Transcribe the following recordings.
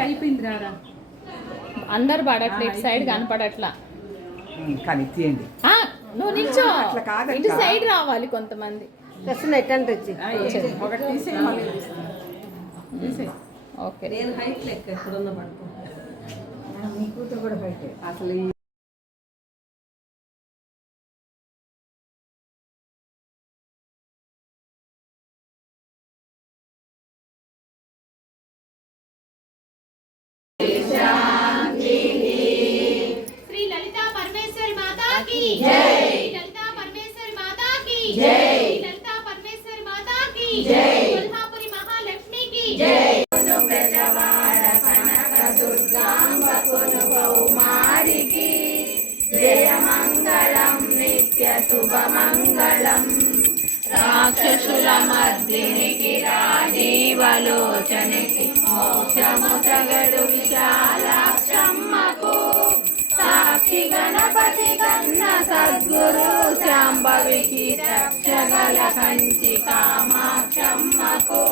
అయిపోయింది రారా? అందరు పడట్లే ఇటు సైడ్ కనపడట్లా. కానీ తీయండి ఆ, నువ్వు నిల్చో. ఇటు సైడ్ రావాలి కొంతమంది. వస్తుంది ఎట్టంటే వచ్చి. ఓకే. నేను హైట్ లెక్క ఎక్కడున్న పడుకో. మీ కూతురు కూడా బయట అసలు మంగళం నిత్య శుభమంగళం. రాక్షసుల మర్దినికి రాజీవలోచనకి మోక్షము తగడు విశాలాక్షమ్మకు. సాక్షి గణపతి కన్న సద్గురు శాంభవికి రక్షగల కంచి కామాక్షమ్మకు.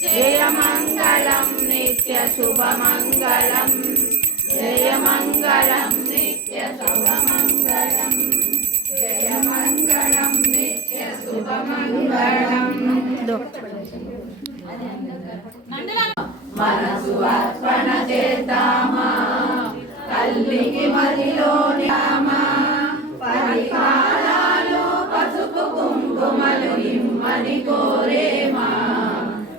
జయమంగళం నిత్య శుభమంగళం. జయమంగళం నిత్య శుభమంగళం. జయమంగళం నిత్య శుభమంగళం మనసు అర్పణ చేద్దామా తల్లికి మదిలోని రామా పసుపు కుంకుమలు ఇమ్మని కోరేమా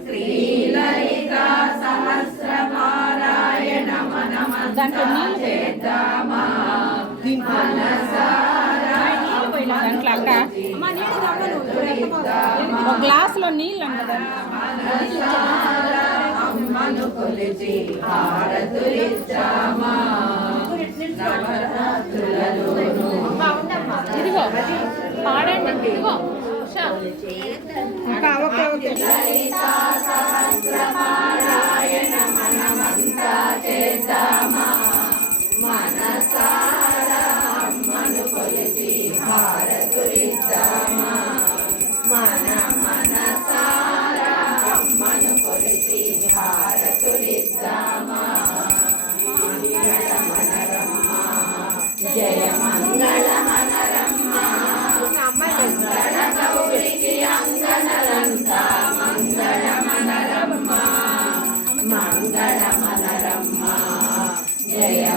శ్రీలలిత సహస్ర పారాయణ మనమంతా చేద్దామా దాంట్లో అక్క ఒక గ్లాసులో నీళ్ళు అంటదా ఇదిగో పాడండి ఇదిగో. మనమంతా చేద్దామా?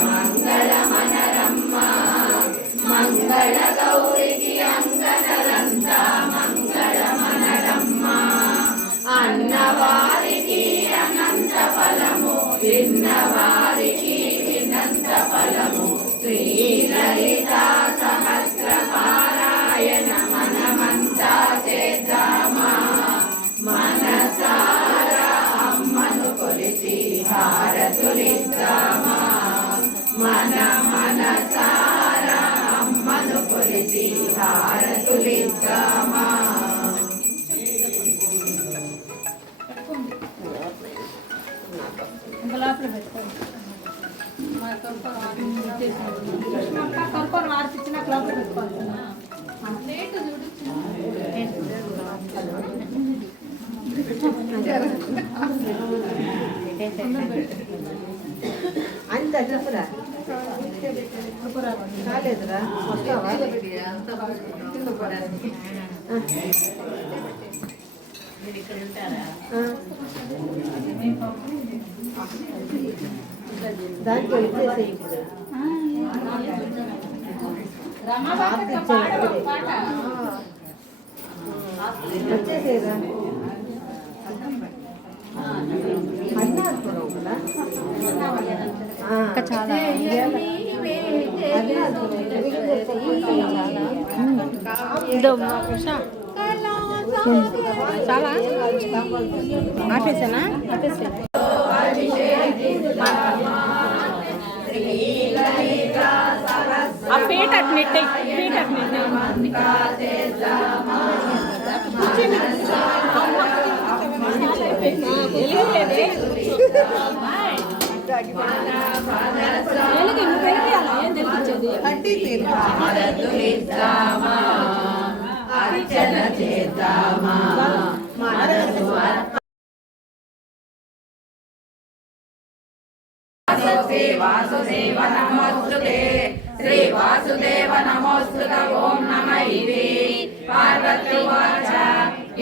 జయ కర్పూరం ఆర్పించిన లోపల పెట్టుకోవాలి. అంత చెప్పురా కాలేదురా వస్తావా? దాంట్లో ఇచ్చేసేయి ఇప్పుడు చాలా చాలా ఆపేసానా ఆపేసా పీట అట్నెట్టే పీట అట్నెట్టే అర్చన చేద్దామా మనసు వాసుదేవ శ్రీ వాసుదేవ నమోస్తుత ఓం నమ ఇవి పార్వతి వాచ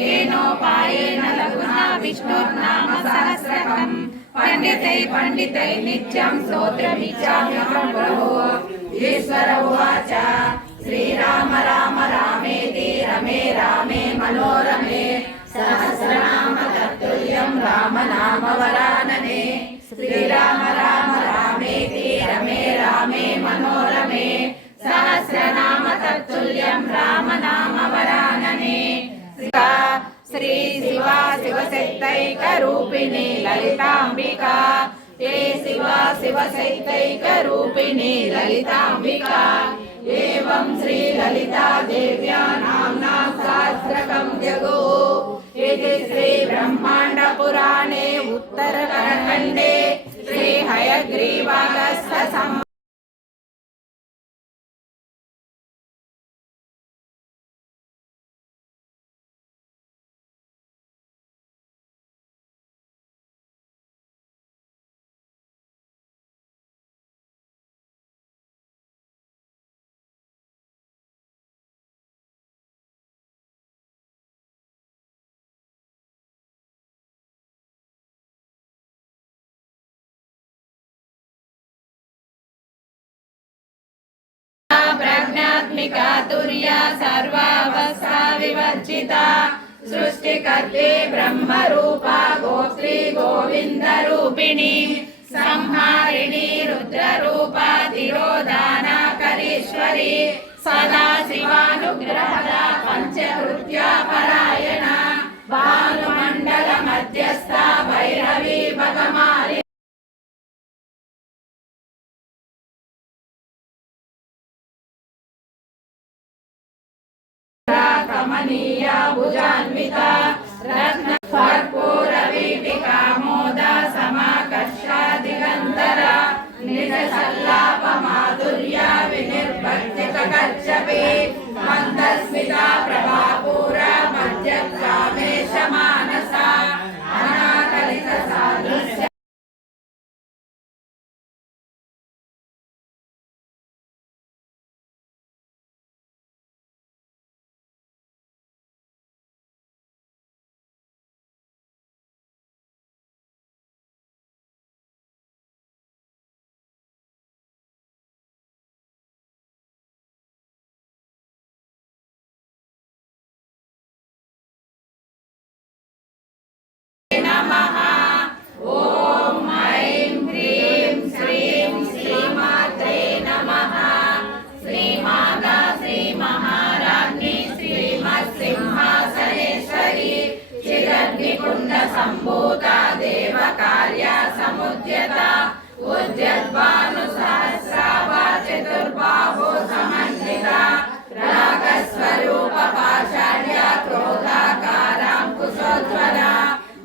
ఏనోపాయేన లఘునా విష్ణుర్నామ సహస్రకం. పండితై పండితై నిత్యం స్తోత్రమిచ్చామ్యహం ప్రభో. ఈశ్వర ఉవాచ శ్రీరామ రామ రామేతి రమే రామే మనోరమే. సహస్రనామ తత్తుల్యం రామ నామ వరాననే. శ్రీరామ రామ రమే రామే మనోరమే సహస్రనామ తత్తుల్యం రామ నామ వరాననే శ్రీ శివ శివశక్తైక రూపిణి లలితాంబిక. ఏ శివ శివశక్తైక రూపిణి లలితాంబిక. ఏం శ్రీ లలితా దేవ్యా నామ్నా సహస్రకం జగో. ఇది శ్రీ బ్రహ్మాండ పురాణే ఉత్తరఖండే శ్రీ హయగ్రీవాగస్త సం ప్రజ్ఞాత్మిక తుర్య సర్వావస్థా వివర్జిత. సృష్టికర్తి బ్రహ్మ రూప గోత్రి గోవింద రూపిణి. సంహారిణి రుద్ర రూప తిరోధానకరీశ్వరి సదా శివానుగ్రహద दिव्या विनिर्वर्तितकच्छपे मन्दस्मिता प्रभापूरा मध्यप्रामे शमा సంభూత దేవ కార్య సముద్యత ఉద్యద్భాను సహస్రాభా చతుర్బాహు సమన్విత రాగస్వరూప పాషాఢ్య క్రోధాకారాం కుశోజ్వల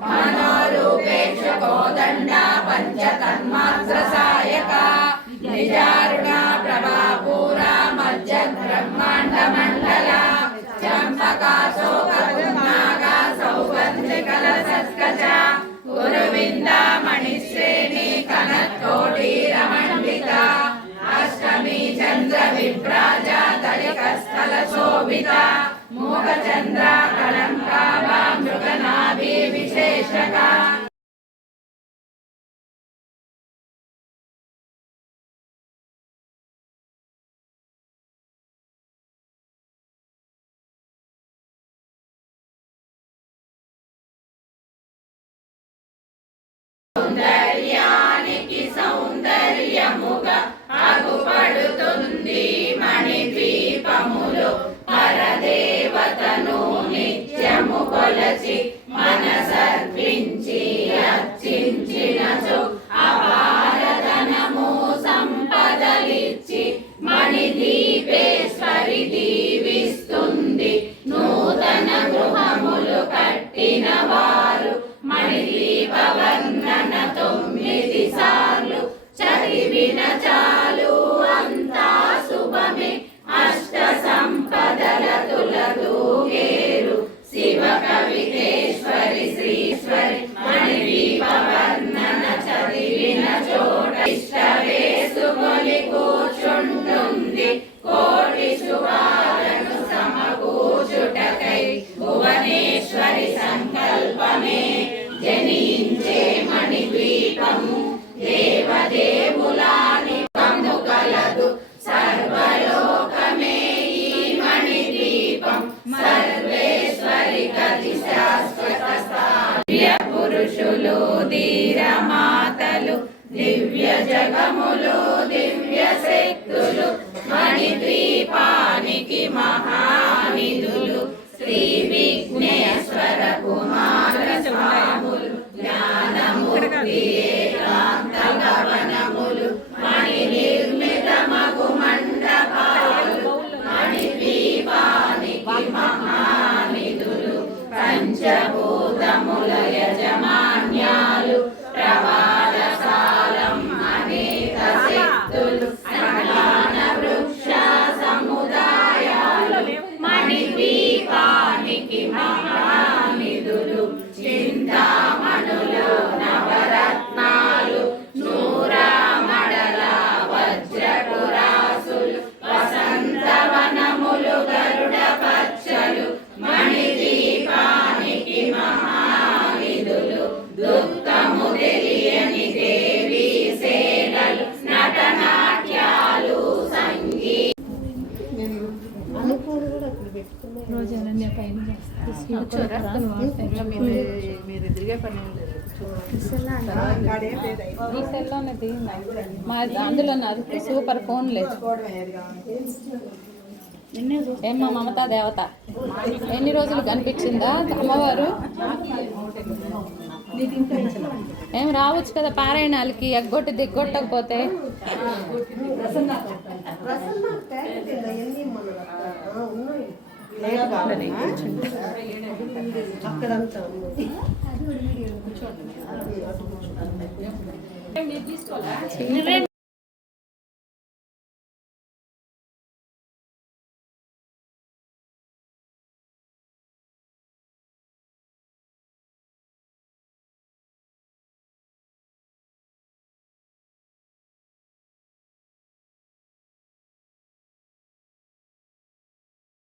మనోరూపేక్ష కోదండ పంచతన్మాత్ర సౌగంధికల సత్కజ గురువింద మణిశ్రేణి కనత్కోటి రమండిత అష్టమి చంద్ర విభ్రాజ దళిక స్థల శోభిత మూగ No. చదివిన చాలు అంతా శుభమే. అష్ట సంపదల తులతూగేరు శివ కవితేశ్వరి శ్రీశ్వరి మణిదీపవర్ణన చదివిన చోట ఇష్టవే సుముని కూర్చుంటుంది. కోటి శుభాలను సమకూచుటకై భువనేశ్వరి సంకల్పమే. జనించే మణిద్వీపము దేవదేవ మీరు మీరు పని లేదు. మా అందులో అది సూపర్ ఫోన్ లేదు. ఏమ్మా మమతా దేవత? ఎన్ని రోజులు కనిపించిందా అమ్మవారు? ఏం రావచ్చు కదా పారాయణాలకి ఎగ్గొట్టి దిగ్గొట్టకపోతే అక్కడంతా